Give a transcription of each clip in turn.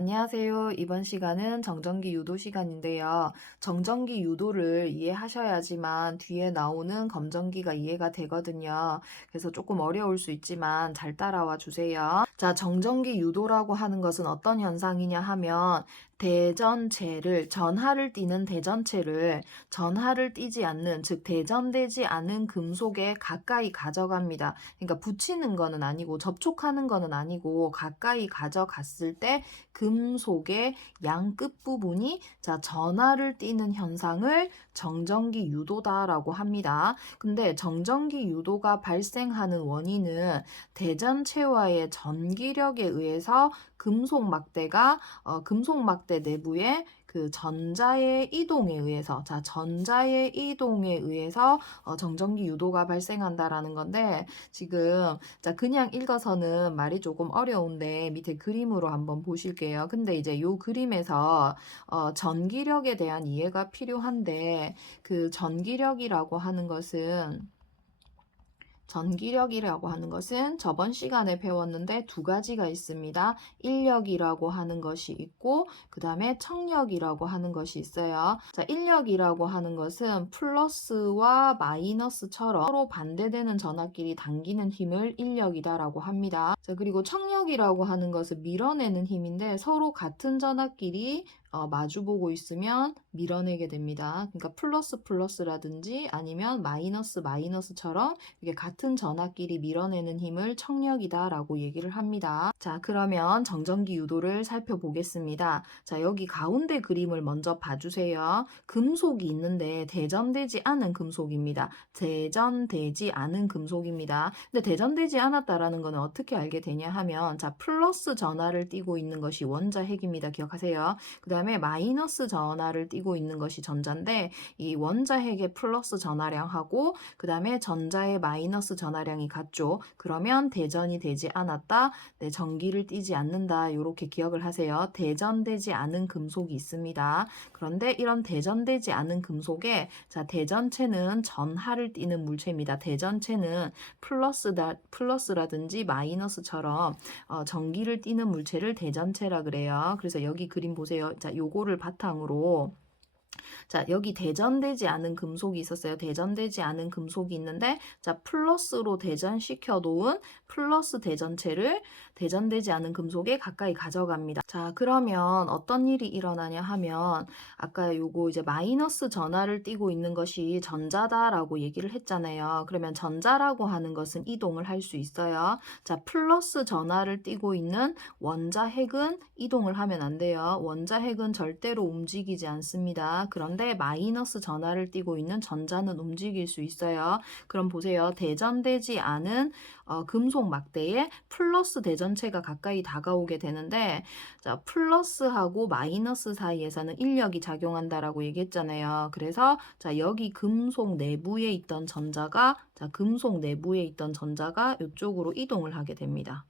안녕하세요. 이번 시간은 정전기 유도 시간인데요. 정전기 유도를 이해하셔야지만 뒤에 나오는 검전기가 이해가 되거든요. 그래서 조금 어려울 수 있지만 잘 따라와 주세요. 자, 정전기 유도라고 하는 것은 어떤 현상이냐 하면 대전체를, 전하를 띠는 대전체를 전하를 띠지 않는, 즉 대전되지 않은 금속에 가까이 가져갑니다. 그러니까 붙이는 거는 아니고 접촉하는 거는 아니고 가까이 가져갔을 때 금속의 양 끝부분이 전하를 띠는 현상을 정전기 유도다라고 합니다. 근데 정전기 유도가 발생하는 원인은 대전체와의 전기력에 의해서 금속 막대 내부에 그 전자의 이동에 의해서 전자의 이동에 의해서 정전기 유도가 발생한다라는 건데, 지금 그냥 읽어서는 말이 조금 어려운데 밑에 그림으로 한번 보실게요. 근데 이제 요 그림에서 전기력에 대한 이해가 필요한데, 그 전기력이라고 하는 것은 저번 시간에 배웠는데 두 가지가 있습니다. 인력이라고 하는 것이 있고, 그 다음에 청력이라고 하는 것이 있어요. 자, 인력이라고 하는 것은 플러스와 마이너스처럼 서로 반대되는 전압끼리 당기는 힘을 인력이다라고 합니다. 자, 그리고 청력이라고 하는 것은 밀어내는 힘인데 서로 같은 전압끼리 마주보고 있으면 밀어내게 됩니다. 그러니까 플러스 플러스라든지 아니면 마이너스 마이너스처럼 이게 같은 전압끼리 밀어내는 힘을 청력이다라고 얘기를 합니다. 자, 그러면 정전기 유도를 살펴보겠습니다. 자, 여기 가운데 그림을 먼저 봐주세요. 금속이 있는데 대전되지 않은 금속입니다. 대전되지 않은 금속입니다. 근데 대전되지 않았다라는 거는 어떻게 알게 되냐 하면, 자, 플러스 전하를 띠고 있는 것이 원자핵입니다. 기억하세요. 그 다음에 마이너스 전하를 띠고 있는 것이 전자인데, 이 원자핵의 플러스 전하량하고 그 다음에 전자의 마이너스 전하량이 같죠. 그러면 대전이 되지 않았다. 네, 전기를 띠지 않는다. 이렇게 기억을 하세요. 대전되지 않은 금속이 있습니다. 그런데 이런 대전되지 않은 금속에 대전체는 전하를 띠는 물체입니다. 대전체는 플러스라든지 마이너스처럼 전기를 띠는 물체를 대전체라 그래요. 그래서 여기 그림 보세요. 자, 요거를 바탕으로 여기 대전되지 않은 금속이 있었어요. 대전되지 않은 금속이 있는데, 플러스로 대전시켜 놓은 플러스 대전체를 대전되지 않은 금속에 가까이 가져갑니다. 자, 그러면 어떤 일이 일어나냐 하면, 아까 요거 이제 마이너스 전하를 띠고 있는 것이 전자다라고 얘기를 했잖아요. 그러면 전자라고 하는 것은 이동을 할 수 있어요. 자, 플러스 전하를 띠고 있는 원자핵은 이동을 하면 안 돼요. 원자핵은 절대로 움직이지 않습니다. 그런데 마이너스 전하를 띠고 있는 전자는 움직일 수 있어요. 그럼 보세요. 대전되지 않은 금속 막대에 플러스 대전체가 가까이 다가오게 되는데, 자, 플러스하고 마이너스 사이에서는 인력이 작용한다라고 얘기했잖아요. 그래서 여기 금속 내부에 있던 전자가 이쪽으로 이동을 하게 됩니다.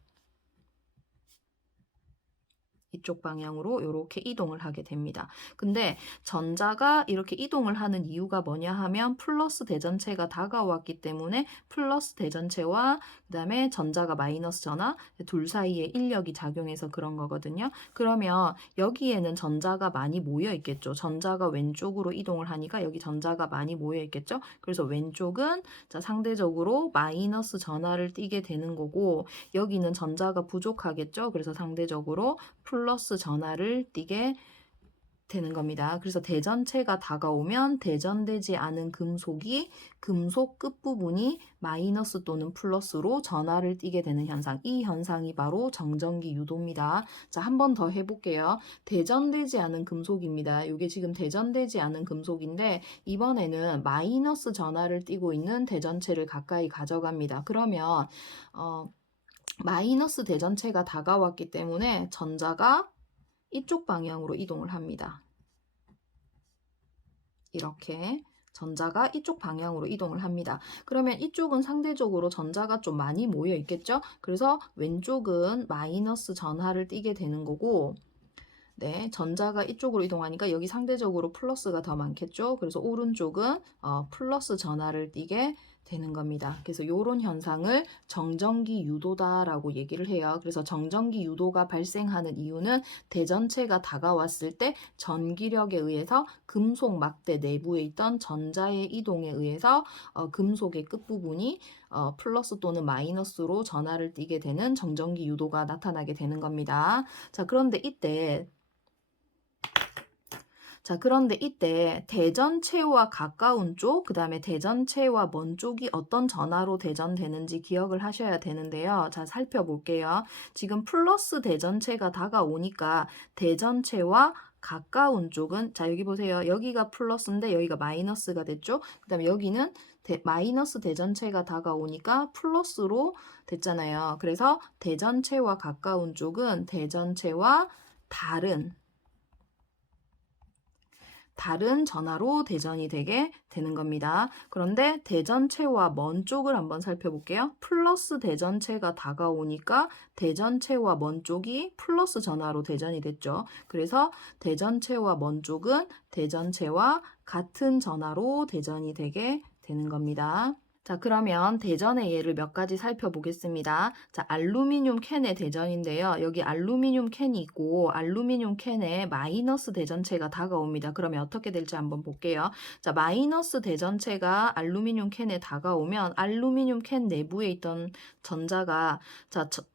이쪽 방향으로 이렇게 이동을 하게 됩니다. 근데 전자가 이렇게 이동을 하는 이유가 뭐냐 하면, 플러스 대전체가 다가왔기 때문에 플러스 대전체와 그 다음에 전자가 마이너스 전하 둘 사이에 인력이 작용해서 그런 거거든요. 그러면 여기에는 전자가 많이 모여 있겠죠. 전자가 왼쪽으로 이동을 하니까 여기 전자가 많이 모여 있겠죠. 그래서 왼쪽은 상대적으로 마이너스 전하를 띠게 되는 거고, 여기는 전자가 부족하겠죠. 그래서 상대적으로 플러스 전하를 띠게 되는 겁니다. 그래서 대전체가 다가오면 대전되지 않은 금속이 금속 끝부분이 마이너스 또는 플러스로 전하를 띠게 되는 현상, 이 현상이 바로 정전기 유도입니다. 자, 한 번 더 해볼게요. 대전되지 않은 금속입니다. 이게 지금 대전되지 않은 금속인데, 이번에는 마이너스 전하를 띠고 있는 대전체를 가까이 가져갑니다. 그러면 마이너스 대전체가 다가왔기 때문에 전자가 이쪽 방향으로 이동을 합니다. 이렇게 전자가 이쪽 방향으로 이동을 합니다. 그러면 이쪽은 상대적으로 전자가 좀 많이 모여 있겠죠? 그래서 왼쪽은 마이너스 전하를 띠게 되는 거고, 네, 전자가 이쪽으로 이동하니까 여기 상대적으로 플러스가 더 많겠죠? 그래서 오른쪽은 플러스 전하를 띠게 되는 겁니다. 그래서 이런 현상을 정전기 유도다라고 얘기를 해요. 그래서 정전기 유도가 발생하는 이유는 대전체가 다가왔을 때 전기력에 의해서 금속 막대 내부에 있던 전자의 이동에 의해서 금속의 끝부분이 플러스 또는 마이너스로 전하를 띠게 되는 정전기 유도가 나타나게 되는 겁니다. 그런데 이때 대전체와 가까운 쪽, 그 다음에 대전체와 먼 쪽이 어떤 전하로 대전되는지 기억을 하셔야 되는데요. 자, 살펴볼게요. 지금 플러스 대전체가 다가오니까 대전체와 가까운 쪽은, 자, 여기 보세요. 여기가 플러스인데 여기가 마이너스가 됐죠? 그 다음에 여기는 마이너스 대전체가 다가오니까 플러스로 됐잖아요. 그래서 대전체와 가까운 쪽은 대전체와 다른 전하로 대전이 되게 되는 겁니다. 그런데 대전체와 먼 쪽을 한번 살펴볼게요. 플러스 대전체가 다가오니까 대전체와 먼 쪽이 플러스 전하로 대전이 됐죠. 그래서 대전체와 먼 쪽은 대전체와 같은 전하로 대전이 되게 되는 겁니다. 자, 그러면 대전의 예를 몇 가지 살펴보겠습니다. 자, 알루미늄 캔의 대전인데요. 여기 알루미늄 캔이 있고 알루미늄 캔에 마이너스 대전체가 다가옵니다. 그러면 어떻게 될지 한번 볼게요. 자, 마이너스 대전체가 알루미늄 캔에 다가오면 알루미늄 캔 내부에 있던 전자가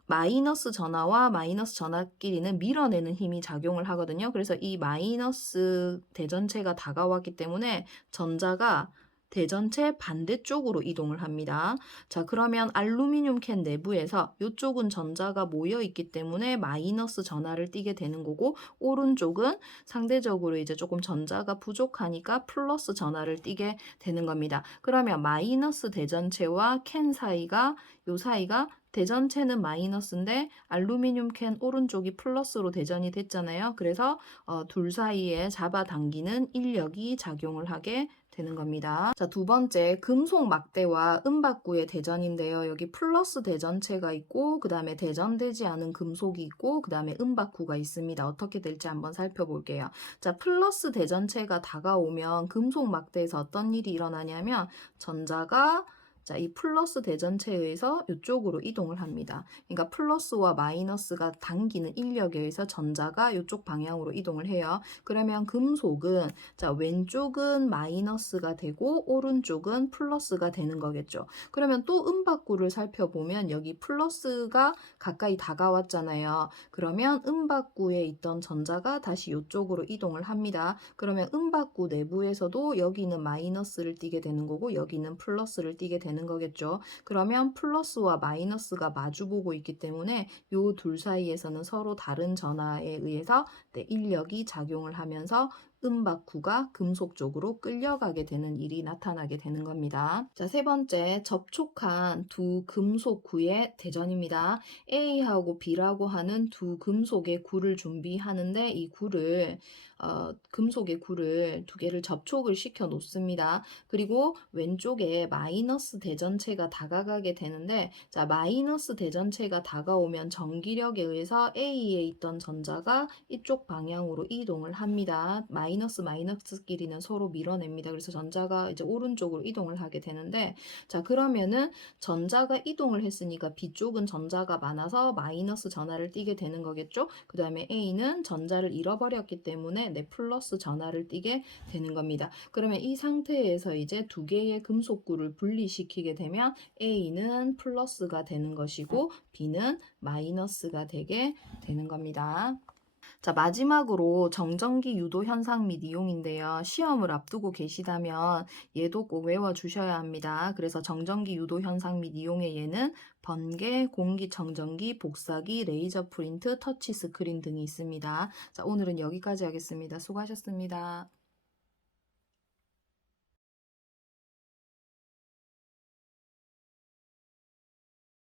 마이너스 전하와 마이너스 전하끼리는 밀어내는 힘이 작용을 하거든요. 그래서 이 마이너스 대전체가 다가왔기 때문에 전자가 대전체 반대쪽으로 이동을 합니다. 자, 그러면 알루미늄 캔 내부에서 이쪽은 전자가 모여 있기 때문에 마이너스 전하를 띠게 되는 거고, 오른쪽은 상대적으로 이제 조금 전자가 부족하니까 플러스 전하를 띠게 되는 겁니다. 그러면 마이너스 대전체와 캔 사이가, 요 사이가 대전체는 마이너스인데 알루미늄 캔 오른쪽이 플러스로 대전이 됐잖아요. 그래서 둘 사이에 잡아당기는 인력이 작용을 하게 되는 겁니다. 자, 두 번째, 금속 막대와 은박구의 대전인데요. 여기 플러스 대전체가 있고, 그 다음에 대전되지 않은 금속이 있고, 그 다음에 은박구가 있습니다. 어떻게 될지 한번 살펴볼게요. 자, 플러스 대전체가 다가오면 금속 막대에서 어떤 일이 일어나냐면 전자가 이 플러스 대전체에 의해서 이쪽으로 이동을 합니다. 그러니까 플러스와 마이너스가 당기는 인력에 의해서 전자가 이쪽 방향으로 이동을 해요. 그러면 금속은 왼쪽은 마이너스가 되고 오른쪽은 플러스가 되는 거겠죠. 그러면 또 은박구를 살펴보면 여기 플러스가 가까이 다가왔잖아요. 그러면 은박구에 있던 전자가 다시 이쪽으로 이동을 합니다. 그러면 은박구 내부에서도 여기는 마이너스를 띠게 되는 거고 여기는 플러스를 띠게 되는 거겠죠. 그러면 플러스와 마이너스가 마주보고 있기 때문에 이 둘 사이에서는 서로 다른 전하에 의해서 인력이 작용을 하면서 은박구가 금속 쪽으로 끌려가게 되는 일이 나타나게 되는 겁니다. 자, 세 번째, 접촉한 두 금속구의 대전입니다. A하고 B라고 하는 두 금속의 구를 준비하는데 이 구를 금속의 구를 두 개를 접촉을 시켜 놓습니다. 그리고 왼쪽에 마이너스 대전체가 다가가게 되는데 마이너스 대전체가 다가오면 전기력에 의해서 A에 있던 전자가 이쪽 방향으로 이동을 합니다. 마이너스끼리는 서로 밀어냅니다. 그래서 전자가 이제 오른쪽으로 이동을 하게 되는데 그러면은 전자가 이동을 했으니까 B쪽은 전자가 많아서 마이너스 전하를 띠게 되는 거겠죠. 그 다음에 A는 전자를 잃어버렸기 때문에 플러스 전하를 띠게 되는 겁니다. 그러면 이 상태에서 이제 두 개의 금속구를 분리시키게 되면 A는 플러스가 되는 것이고 B는 마이너스가 되게 되는 겁니다. 자, 마지막으로 정전기 유도 현상 및 이용인데요. 시험을 앞두고 계시다면 얘도 꼭 외워주셔야 합니다. 그래서 정전기 유도 현상 및 이용의 예는 번개, 공기청정기, 복사기, 레이저 프린트, 터치 스크린 등이 있습니다. 자, 오늘은 여기까지 하겠습니다. 수고하셨습니다.